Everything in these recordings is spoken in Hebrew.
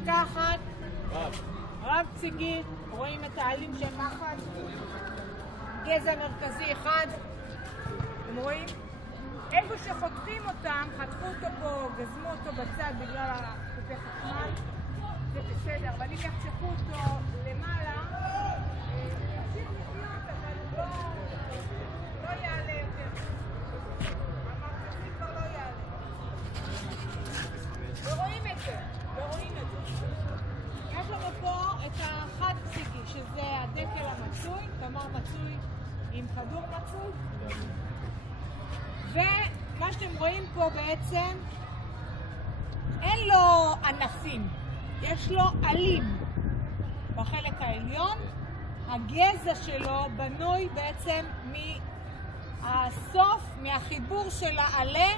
החלטה אחת, רב פסיגי, רואים את העלים של מחט, גזע מרכזי אחד, אתם רואים? איפה שחותכים אותם, חתכו אותו פה, גזמו אותו בצד בגלל החוטי חשמל, זה בסדר, אבל אם יחתכו אותו למעלה, ימשיך לחיות, אבל לא יעלה יותר. המרכזי כבר לא יעלה. ורואים את זה, יש לנו פה את החד פסיגי, שזה הדקל המצוי, כלומר מצוי עם כדור מצוי. ומה שאתם רואים פה בעצם, אין לו ענפים, יש לו עלים בחלק העליון. הגזע שלו בנוי בעצם מהסוף, מהחיבור של העלה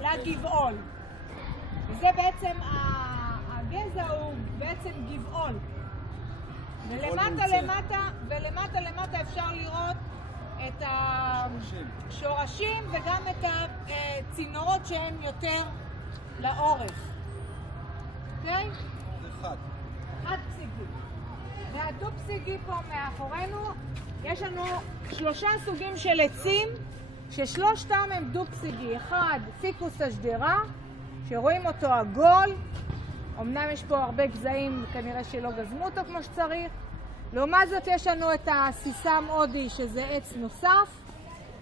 לגבעול. וזה בעצם, הגזע הוא בעצם גבעול. ולמטה למטה אפשר לראות את השורשים וגם את הצינורות שהם יותר לאורך. אוקיי? זה חד. חד פסיגי. והדו פסיגי פה מאחורינו, יש לנו 3 סוגים של עצים, ששלושתם הם דו פסיגי. אחד, פיקוס השדרה, שרואים אותו עגול, אמנם יש פה הרבה גזעים, כנראה שלא גזמו אותו כמו שצריך. לעומת זאת יש לנו את הסיסם הודי, שזה עץ נוסף,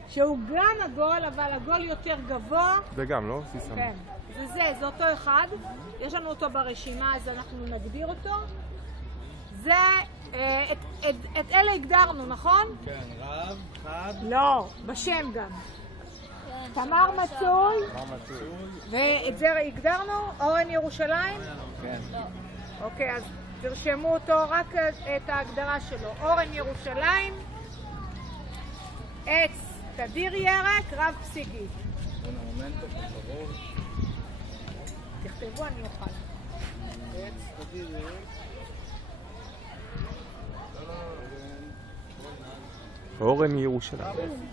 שהוא גם עגול, אבל עגול יותר גבוה. זה גם, לא? סיסם. כן, זה אותו אחד. יש לנו אותו ברשימה, אז אנחנו נגדיר אותו. זה, את אלה הגדרנו, נכון? כן, רב, חד. לא, בשם גם. תמר מצוי. ואת זה הגדרנו? אורן ירושלים? כן. אוקיי, אז תרשמו אותו, רק את ההגדרה שלו. אורן ירושלים, עץ תדיר ירק, רב פסיגי. תכתבו, אני אוכל. עץ תדיר ירק. אורן ירושלים.